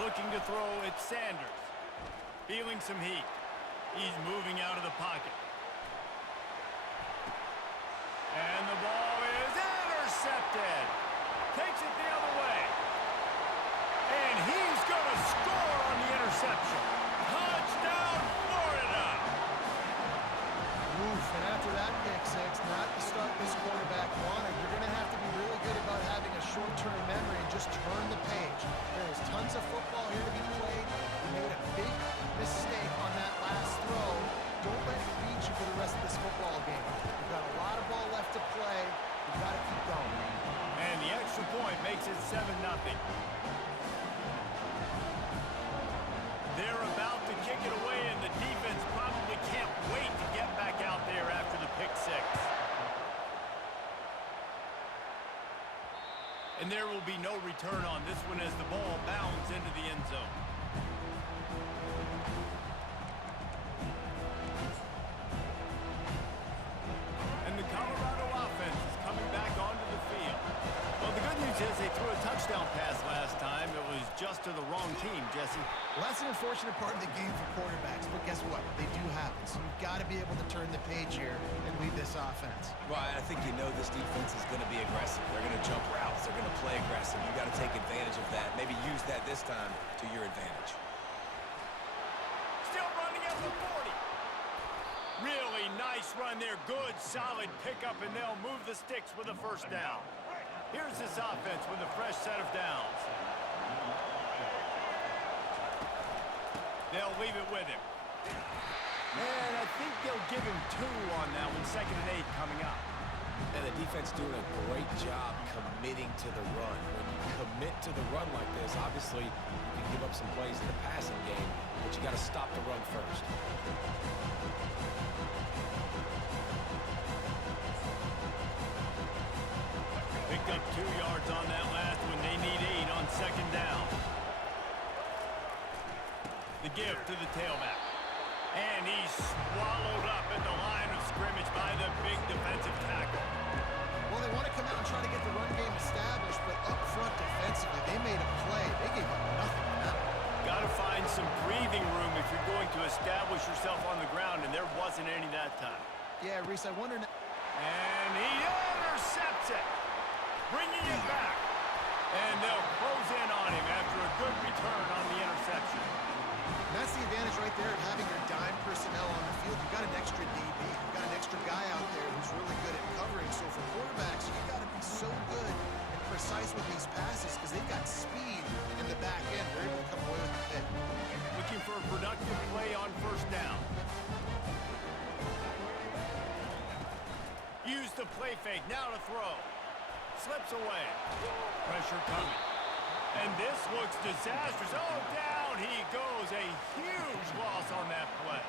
Looking to throw at Sanders. Feeling some heat. He's moving out of the pocket. And the ball is intercepted. Takes it the other way. And he's going to score on the interception. Touchdown, Florida! Oof, and after that pick six, not the start this quarterback wanted. You're going to have to be really good about having a short-term memory and just turn the page. There is tons of football here to be played. You made a big mistake on that last throw. Don't let it beat you for the rest of this football game. You've got a lot of ball left to play. You've got to keep going. And the extra point makes it 7-0. They're about to kick it away, and the defense probably can't wait to get back out there after the pick six. And there will be no return on this one as the ball bounds into the end zone. And the Colorado offense is coming back onto the field. Well, the good news is they threw a touchdown pass last time. It was just to the wrong team, Jesse. Well, that's an unfortunate part of the game for quarterbacks, but guess what? They do happen. So you've got to be able to turn the page here and lead this offense. Right, I think you know this defense is going to be aggressive. They're going to jump routes. They're going to play aggressive. You've got to take advantage of that. Maybe use that this time to your advantage. Still running at the 40. Really nice run there. Good, solid pickup, and they'll move the sticks with a first down. Here's this offense with a fresh set of downs. They'll leave it with him. And I think they'll give him 2 on that one. 2nd and 8 coming up. And the defense doing a great job committing to the run. When you commit to the run like this, obviously you can give up some plays in the passing game, but you got to stop the run first. Picked up 2 yards on that last one. They need 8 on 2nd down. The give to the tailback. And he's swallowed up at the line of scrimmage by the big defensive tackle. Well, they want to come out and try to get the run game established, but up front defensively, they made a play. They gave up nothing on that one. Got to find some breathing room if you're going to establish yourself on the ground, and there wasn't any that time. Yeah, Reese, I wonder... And he intercepts it, bringing it back. And they'll close in on him after a good return on the interception. And that's the advantage right there of having your dime personnel on the field. You've got an extra DB. You've got an extra guy out there who's really good at covering. So for quarterbacks, you've got to be so good and precise with these passes because they've got speed in the back end. They're able to come away with the pick. Looking for a productive play on first down. Use the play fake, now to throw. Slips away. Pressure coming. And this looks disastrous. Oh, down he goes. A huge loss on that play.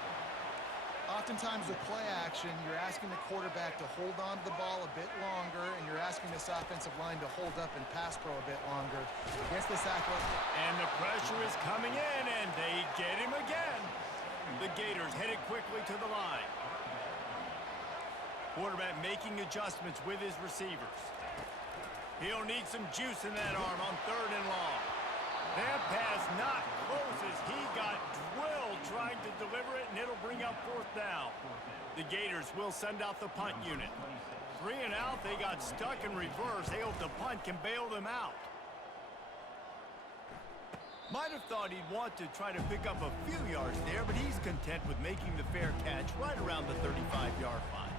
Oftentimes with play action, you're asking the quarterback to hold on to the ball a bit longer, and you're asking this offensive line to hold up and pass pro a bit longer. Against this athlete. And the pressure is coming in, and they get him again. The Gators headed quickly to the line. Quarterback making adjustments with his receivers. He'll need some juice in that arm on 3rd and long. That pass not close as he got drilled trying to deliver it, and it'll bring up 4th down. The Gators will send out the punt unit. 3 and out, they got stuck in reverse. They hope the punt can bail them out. Might have thought he'd want to try to pick up a few yards there, but he's content with making the fair catch right around the 35-yard line.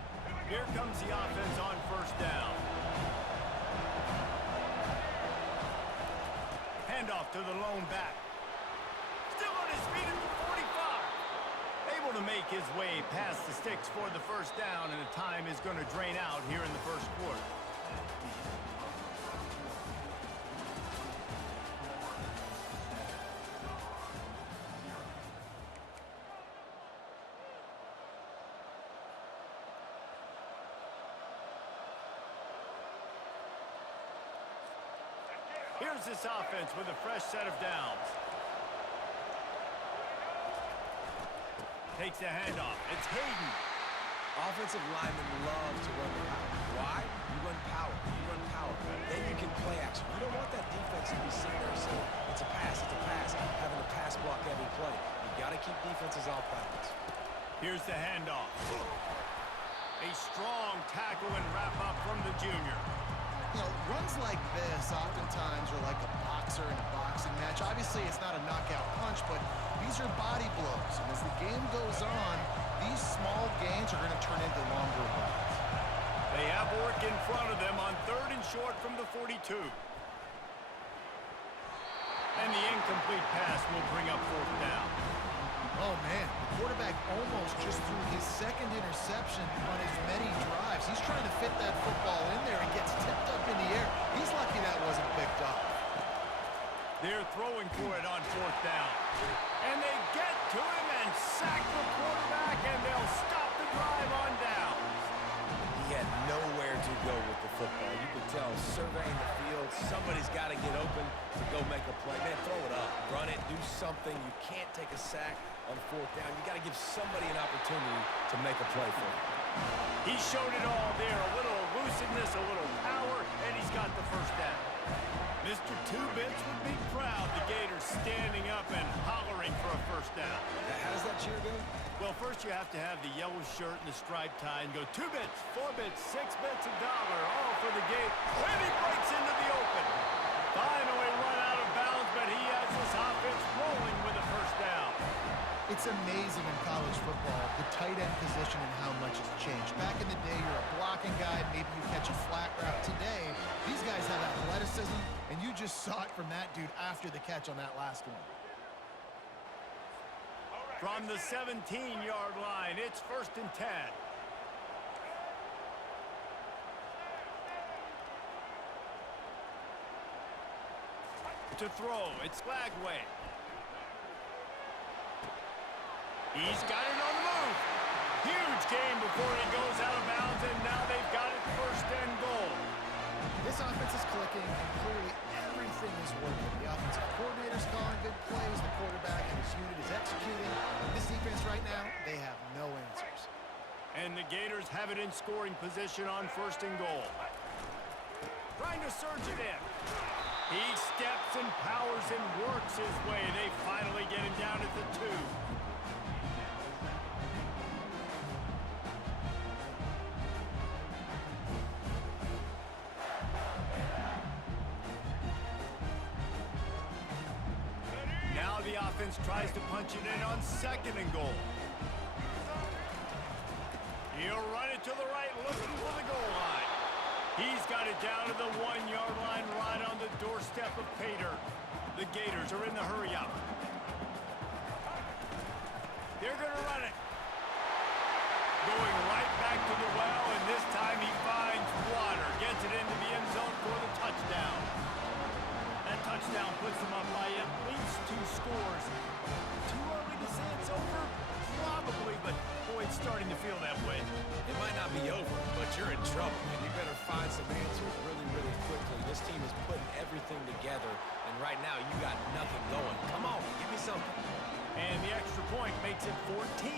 Here comes the offense on 1st down. Handoff to the lone back. Still on his feet at the 45. Able to make his way past the sticks for the 1st down, and the time is going to drain out here in the 1st quarter. Here's this offense with a fresh set of downs. Takes a handoff. It's Hayden. Offensive linemen love to run the power. Why? You run power. You run power. Then you can play action. You don't want that defense to be sitting there saying, it's a pass, it's a pass. Here's the handoff. A strong tackle and wrap-up from the junior. You know, runs like this oftentimes are like a boxer in a boxing match. Obviously, it's not a knockout punch, but these are body blows. And as the game goes on, these small gains are going to turn into longer runs. They have work in front of them on 3rd and short from the 42. And the incomplete pass will bring up 4th down. Oh, man, the quarterback almost just threw his 2nd interception on as many drives. He's trying to fit that football in there and gets tipped up in the air. He's lucky that wasn't picked up. They're throwing for it on 4th down. And they get to him and sack the quarterback, and they'll stop the drive on downs. He had nowhere to go with the football. You could tell, surveying the field, somebody's got to get open to go make a play. Man, throw it up, run it, do something. You can't take a sack on 4th down. You got to give somebody an opportunity to make a play for him. He showed it all there, a little elusiveness, a little power, and he's got the 1st down. Mr. Two-Bits would be proud, the Gators standing up and hollering for a 1st down. How does that cheer go? Well, first you have to have the yellow shirt and the striped tie and go 2 bits, 4 bits, 6 bits, $1, all for the gate. And he breaks into the open. Finally run out of bounds, but he has this offense rolling with a 1st down. It's amazing in college football, the tight end position and how much it's changed. Back in the day, you're a blocking guy, maybe you catch a flat route. Today, these guys have athleticism, and you just saw it from that dude after the catch on that last one. From the 17-yard line, it's 1st and 10. To throw, it's Lagway. He's got it on the move. Huge game before he goes out of bounds, and now they've got it 1st and goal. This offense is clicking, and clearly everything is working. The offensive coordinator's calling good plays. The quarterback and his unit is executing. This defense right now, they have no answers. And the Gators have it in scoring position on 1st and goal. Trying to surge it in. He steps and powers and works his way. They finally get him down at the 2. Now the offense tries to punch it in on 2nd and goal. He'll run it to the right, looking for the goal line. He's got it down to the 1-yard line, right on the doorstep of Pater. The Gators are in the hurry-up. They're going to run it. Going right back to the well, and this time he finds water. Gets it into the end zone for the touchdown. That touchdown puts them up by at least 2 scores. Too early to say it's over? Probably, but boy, it's starting to feel that way. It might not be over, but you're in trouble, and you better find some answers really, really quickly. This team is putting everything together, and right now you got nothing going. Come on, give me something. And the extra point makes it 14-0.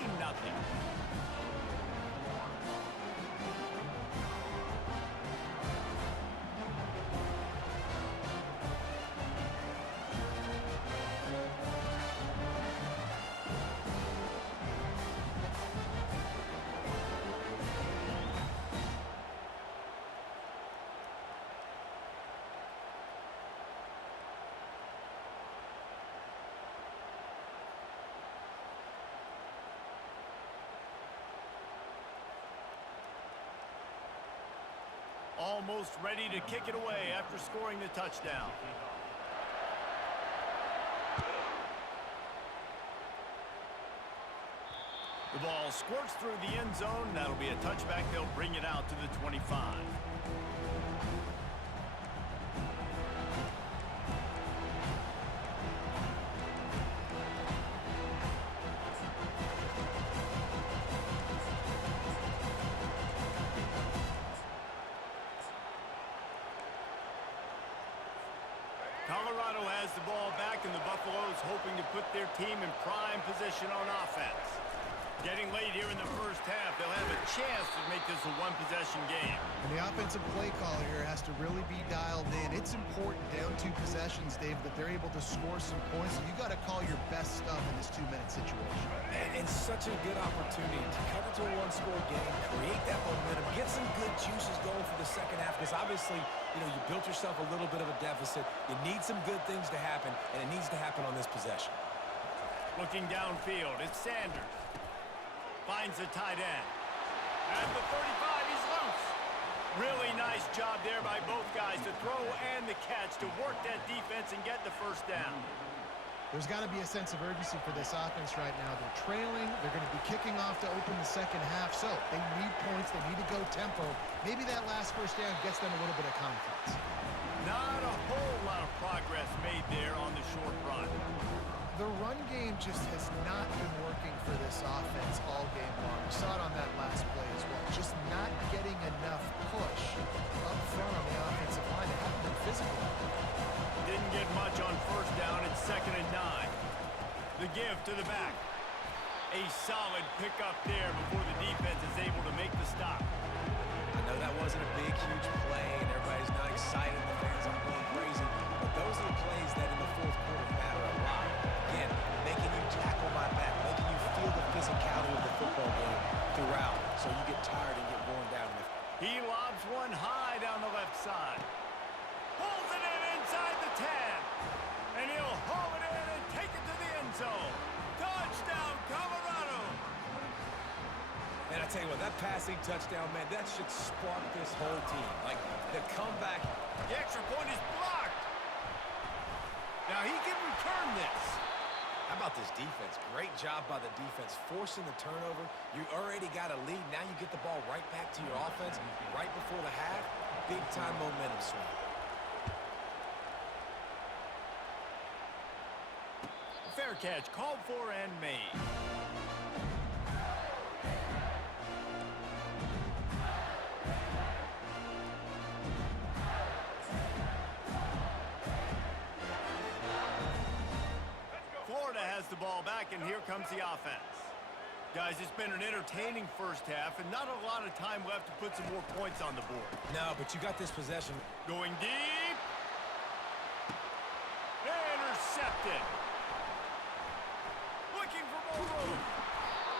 Almost ready to kick it away after scoring the touchdown. The ball squirts through the end zone. That'll be a touchback. They'll bring it out to the 25. Colorado has the ball back, and the Buffaloes hoping to put their team in prime position on offense. Getting late here in the first half, they'll have a chance to make this a one-possession game. And the offensive play caller here has to really be dialed in. It's important down 2 possessions, Dave, that they're able to score some points. So you got to call your best stuff in this 2-minute situation. And such a good opportunity to cut into a one-score game, create that momentum, get some good juices going for the second half, because obviously, you know, you built yourself a little bit of a deficit. You need some good things to happen, and it needs to happen on this possession. Looking downfield, it's Sanders. Finds the tight end. At the 35, he's loose. Really nice job there by both guys to throw and the catch to work that defense and get the first down. There's got to be a sense of urgency for this offense right now. They're trailing. They're going to be kicking off to open the second half. So they need points. They need to go tempo. Maybe that last first down gets them a little bit of confidence. Not a whole lot of progress made there on the short run. The run game just has not been working for this offense all game long. We saw it on that last play as well. Just not getting enough push up front on the offensive line. They haven't been physical. Didn't get much on first down. It's 2nd and 9. The give to the back. A solid pickup there before the defense is able to make the stop. I know that wasn't a big, huge play, and everybody's not excited. The fans aren't going crazy. But those are the plays that in the fourth quarter matter a lot. Again, making you tackle my back, making you feel the physicality of the football game throughout, so you get tired and get worn down. He lobs one high down the left side. Pulls it in inside the 10. And he'll haul it in and take it to the end zone. Touchdown, Colorado! And I tell you what, that passing touchdown, man, that should spark this whole team. Like, the comeback. The extra point is blocked. Now he can return this. How about this defense? Great job by the defense, forcing the turnover. You already got a lead. Now you get the ball right back to your offense right before the half. Big-time momentum swing. Fair catch, called for and made. Florida has the ball back, and here comes the offense. Guys, it's been an entertaining first half, and not a lot of time left to put some more points on the board. No, but you got this possession. Going deep. Intercepted. Looking for more room.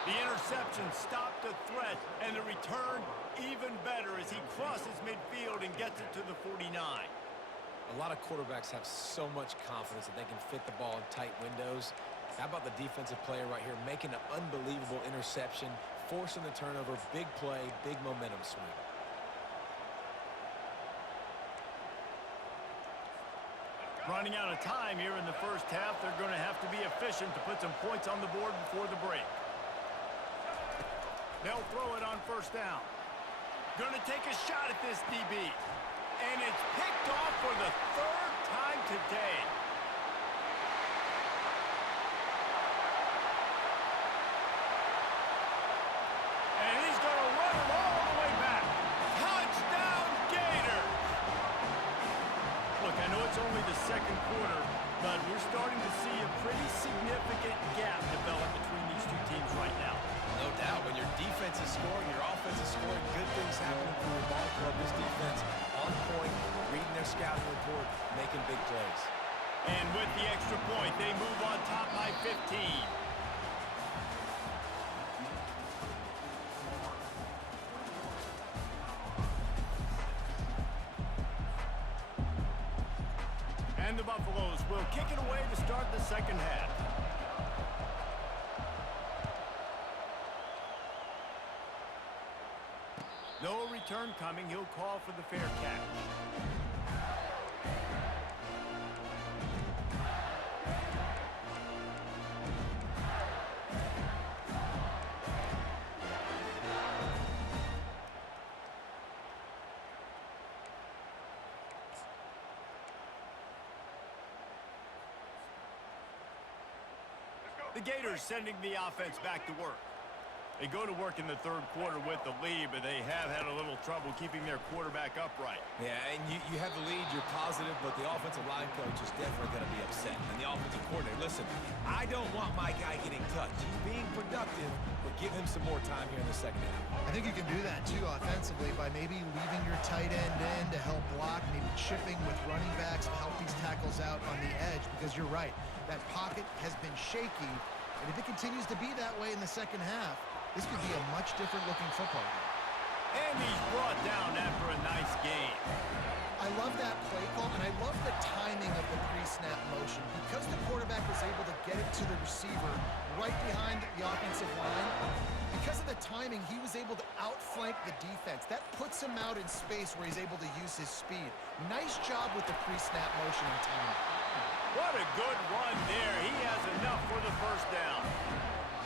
The interception stopped the threat, and the return even better as he crosses midfield and gets it to the 49. A lot of quarterbacks have so much confidence that they can fit the ball in tight windows. How about the defensive player right here making an unbelievable interception, forcing the turnover, big play, big momentum swing. Running out of time here in the first half, they're going to have to be efficient to put some points on the board before the break. They'll throw it on first down. Going to take a shot at this DB. And it's picked off for the 3rd time today. And he's going to run it all the way back. Touchdown, Gator! Look, I know it's only the second quarter, but we're starting to see a pretty significant gap develop between these two teams right now. No doubt, when your defense is scoring, your offense is scoring, good things happening for your ball club. This defense on point, reading their scouting report, making big plays. And with the extra point, they move on top by 15. And the Buffaloes will kick it away to start the second half. No return coming. He'll call for the fair catch. The Gators sending the offense back to work. They go to work in the third quarter with the lead, but they have had a little trouble keeping their quarterback upright. Yeah, and you have the lead, you're positive, but the offensive line coach is definitely going to be upset. And the offensive coordinator, listen, I don't want my guy getting touched. He's being productive, but give him some more time here in the second half. I think you can do that, too, offensively, by maybe leaving your tight end in to help block, maybe chipping with running backs to help these tackles out on the edge, because you're right, that pocket has been shaky, and if it continues to be that way in the second half, this could be a much different-looking football game. And he's brought down after a nice game. I love that play call, and I love the timing of the pre-snap motion. Because the quarterback was able to get it to the receiver right behind the offensive line, because of the timing, he was able to outflank the defense. That puts him out in space where he's able to use his speed. Nice job with the pre-snap motion and timing. What a good run there. He has enough for the first down.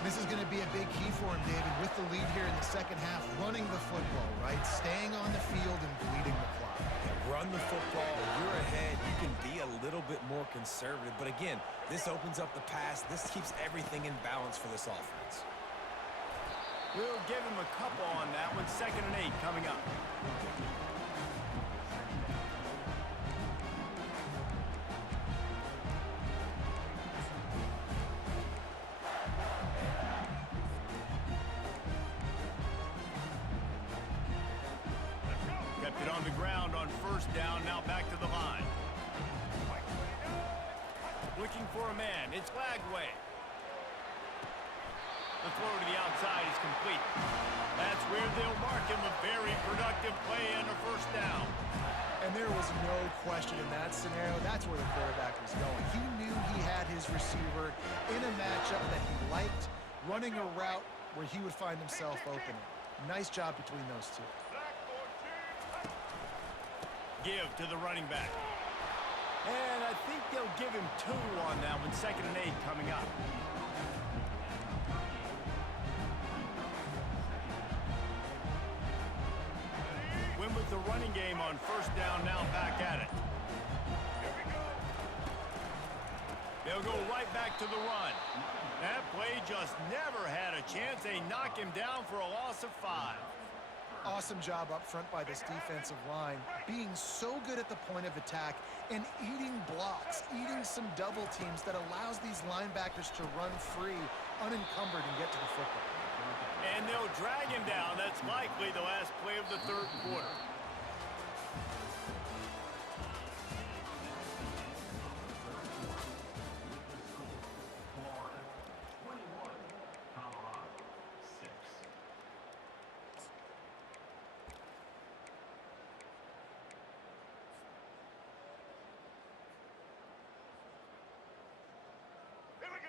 This is going to be a big key for him, David, with the lead here in the second half, running the football, right? Staying on the field and bleeding the clock. Yeah, run the football. You're ahead. You can be a little bit more conservative. But again, this opens up the pass. This keeps everything in balance for this offense. We'll give him a couple on that one. 2nd and 8 coming up. Kept it on the ground on first down. Now back to the line. Looking for a man. It's Lagway. The throw to the outside is complete. That's where they'll mark him. A very productive play and a first down. And there was no question in that scenario. That's where the quarterback was going. He knew he had his receiver in a matchup that he liked, running a route where he would find himself open. Nice job between those two. Give to the running back. And I think they'll give him 2 on that one. 2nd and 8 coming up. Win with the running game on first down, now back at it. They'll go right back to the run. That play just never had a chance. They knock him down for a loss of 5. Awesome job up front by this defensive line, being so good at the point of attack and eating blocks, eating some double teams that allows these linebackers to run free, unencumbered, and get to the football. And they'll drag him down. That's likely the last play of the third quarter.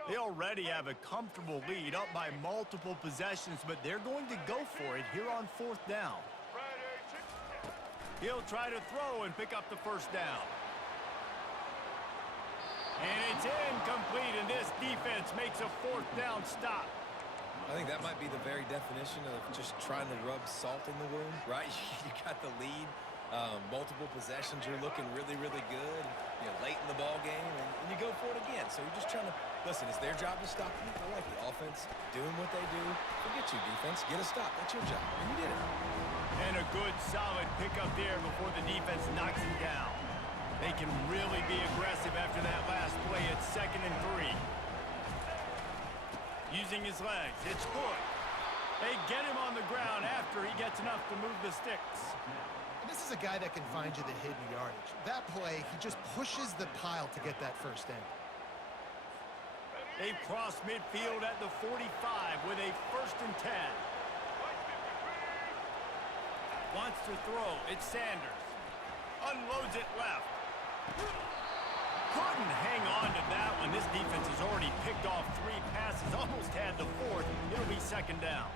They already have a comfortable lead, up by multiple possessions, but they're going to go for it here on fourth down. He'll try to throw and pick up the first down. And it's incomplete, and this defense makes a fourth down stop. I think that might be the very definition of just trying to rub salt in the wound, right? You got the lead, multiple possessions, you're looking really, really good, you know, late in the ball game, and you go for it again. So you're just trying to, listen, it's their job to stop you. I like the offense doing what they do. Forget you, defense. Get a stop. That's your job, and you did it. And a good, solid pickup there before the defense knocks him down. They can really be aggressive after that last play. It's 2nd and 3. Using his legs, it's good. They get him on the ground after he gets enough to move the sticks. And this is a guy that can find you the hidden yardage. That play, he just pushes the pile to get that first down. They've crossed midfield at the 45 with a 1st and 10. Wants to throw. It's Sanders. Unloads it left. Couldn't hang on to that one. This defense has already picked off 3 passes, almost had the 4th. It'll be 2nd down.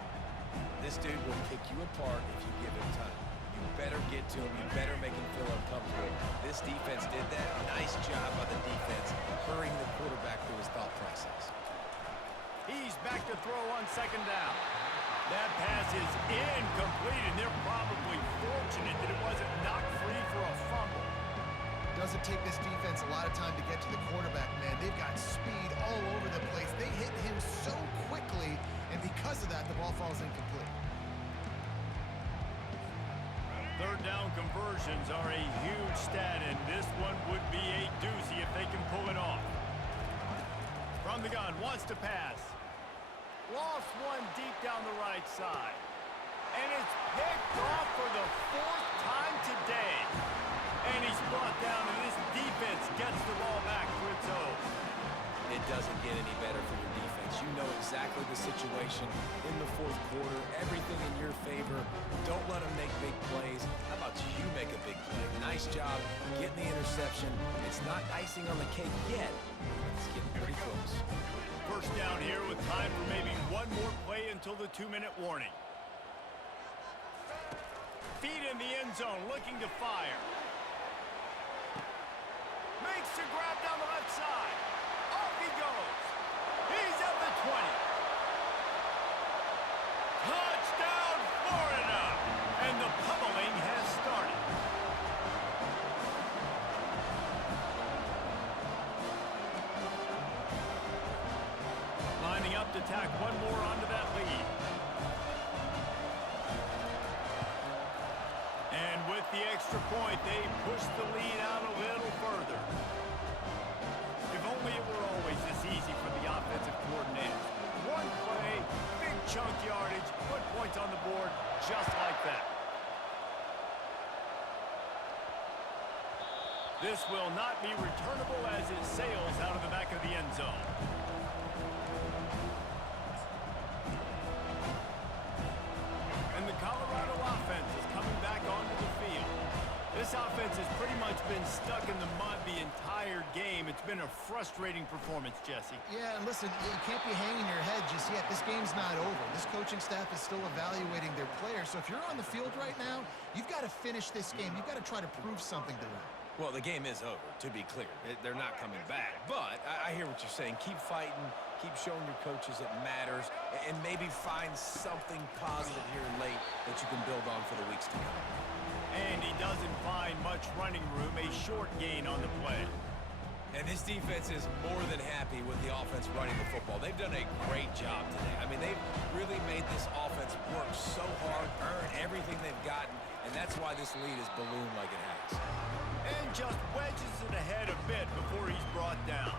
This dude will kick you apart if you give him time. You better get to him. You better make him feel uncomfortable. This defense did that. Nice job by the defense, hurrying the quarterback through his thought process. He's back to throw on 2nd down. That pass is incomplete, and they're probably fortunate that it wasn't knocked free for a fumble. Doesn't take this defense a lot of time to get to the quarterback, man. They've got speed all over the place. They hit him so quickly, and because of that, the ball falls conversions are a huge stat, and this one would be a doozy if they can pull it off. From the gun, wants to pass. Lost one deep down the right side. And it's picked off for the 4th time today. And he's brought down, and this defense gets the ball back for its own. It doesn't get any better for your defense. You know exactly the situation in the 4th quarter. Everything in your favor. Don't let them make big plays. How about you make a big play? Nice job getting the interception. It's not icing on the cake yet, but it's getting pretty close. First down here with time for maybe one more play until the 2-minute warning. Feet in the end zone, looking to fire. Makes the grab down the left side. Off he goes. He's at the 20. Touchdown, Florida! And the pummeling has started. Lining up to tack one more onto that lead. And with the extra point, they push the lead out a little further. If only it were always this easy for the offensive coordinators. One play, big chunk yardage, put points on the board just like that. This will not be returnable as it sails out of the back of the end zone. And the Colorado offense is coming back onto the field. This offense has pretty much been stuck in the mud the entire game. It's been a frustrating performance, Jesse. Yeah, and listen, you can't be hanging your head just yet. This game's not over. This coaching staff is still evaluating their players. So if you're on the field right now, you've got to finish this game. You've got to try to prove something to them. Well, the game is over, to be clear. They're not coming back. But I hear what you're saying. Keep fighting. Keep showing your coaches it matters. And maybe find something positive here late that you can build on for the weeks to come. And he doesn't find much running room. A short gain on the play. And this defense is more than happy with the offense running the football. They've done a great job today. I mean, they've really made this offense work so hard, earn everything they've gotten, and that's why this lead is ballooned like it has. And just wedges it ahead a bit before he's brought down.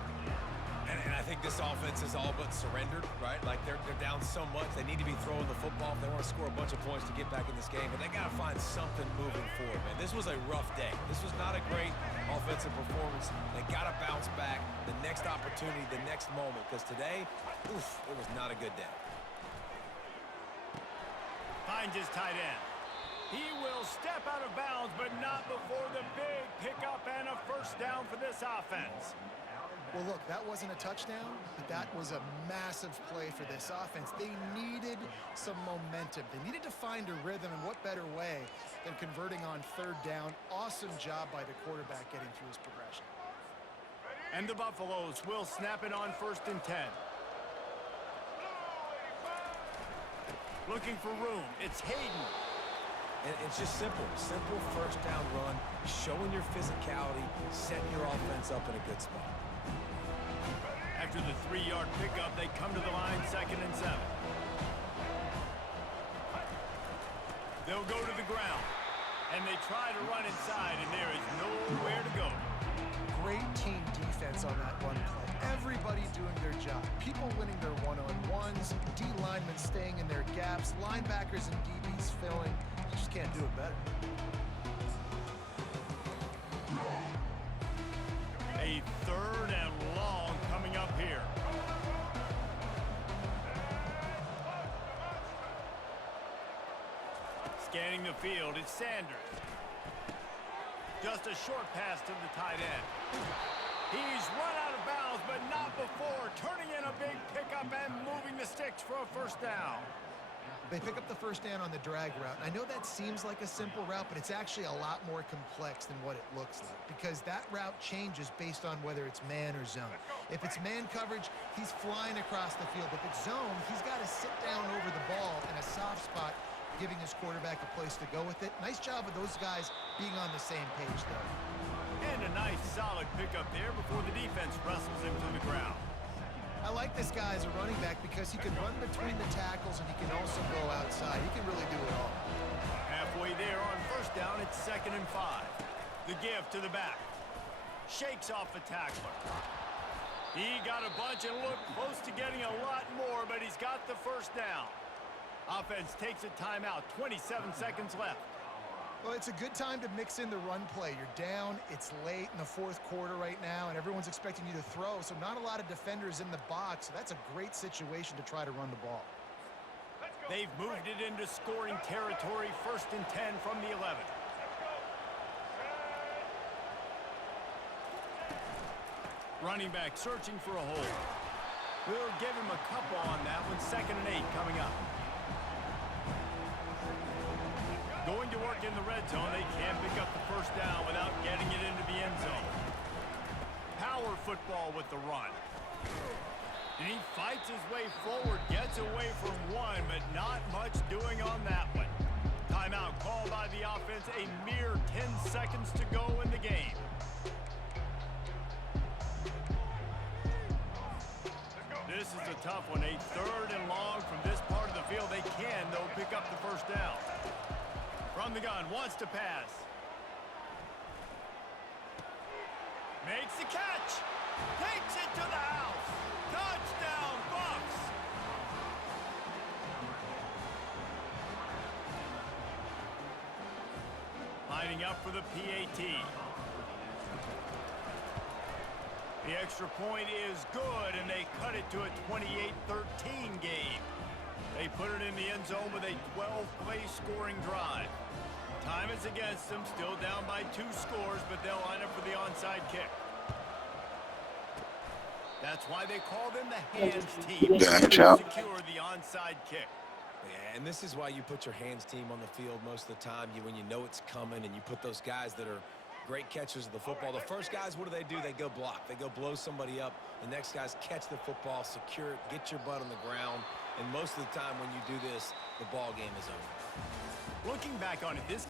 And I think this offense is all but surrendered, right? Like, they're down so much. They need to be throwing the football if they want to score a bunch of points to get back in this game. But they got to find something moving forward, man. This was a rough day. This was not a great offensive performance. They got to bounce back the next opportunity, the next moment. Because today, oof, it was not a good day. Finds his tight end. He will step out of bounds, but not before the big pickup and a first down for this offense. Well, look, that wasn't a touchdown, but that was a massive play for this offense. They needed some momentum. They needed to find a rhythm, and what better way than converting on 3rd down. Awesome job by the quarterback getting through his progression. And the Buffaloes will snap it on 1st and 10. Looking for room. It's Hayden. And it's just simple first down run, showing your physicality, setting your offense up in a good spot. After the 3-yard pickup, they come to the line 2nd and 7. They'll go to the ground, and they try to run inside, and there is nowhere to go. Great team defense on that one play. Everybody doing their job. People winning their one-on-ones, D linemen staying in their gaps, linebackers and DBs filling. You just can't do it better. A 3rd and long coming up here. Scanning the field, it's Sanders. Just a short pass to the tight end. He's run out of bounds, but not before turning in a big pickup and moving the sticks for a first down. They pick up the first down on the drag route. I know that seems like a simple route, but it's actually a lot more complex than what it looks like because that route changes based on whether it's man or zone. If it's man coverage, he's flying across the field. If it's zone, he's got to sit down over the ball in a soft spot, giving his quarterback a place to go with it. Nice job of those guys being on the same page, though. And a nice solid pickup there before the defense wrestles him to the ground. I like this guy as a running back because he can run between the tackles and he can also go outside. He can really do it all. Halfway there on 1st down. It's 2nd and 5. The give to the back. Shakes off the tackler. He got a bunch and looked close to getting a lot more, but he's got the first down. Offense takes a timeout. 27 seconds left. Well, it's a good time to mix in the run play. You're down, it's late in the fourth quarter right now, and everyone's expecting you to throw, so not a lot of defenders in the box. So that's a great situation to try to run the ball. They've moved it into scoring territory. 1st and 10 from the 11. Running back searching for a hole. We'll give him a couple on that one. 2nd and 8 coming up. Going to work in the red zone. They can't pick up the first down without getting it into the end zone. Power football with the run. And he fights his way forward, gets away from one, but not much doing on that one. Timeout called by the offense. A mere 10 seconds to go in the game. This is a tough one. A 3rd and long from this part of the field. They can, though, pick up the first down. From the gun, wants to pass. Makes the catch. Takes it to the house. Touchdown, Bucks. Lining up for the PAT. The extra point is good, and they cut it to a 28-13 game. They put it in the end zone with a 12-play scoring drive. Time is against them, still down by 2 scores, but they'll line up for the onside kick. That's why they call them the hands team. Gotcha. Secure the onside kick. Yeah, and this is why you put your hands team on the field most of the time. When you know it's coming, and you put those guys that are great catchers of the football. The first guys, what do? They go block. They go blow somebody up. The next guys catch the football, secure it, get your butt on the ground. And most of the time when you do this, the ball game is over. Looking back on it, this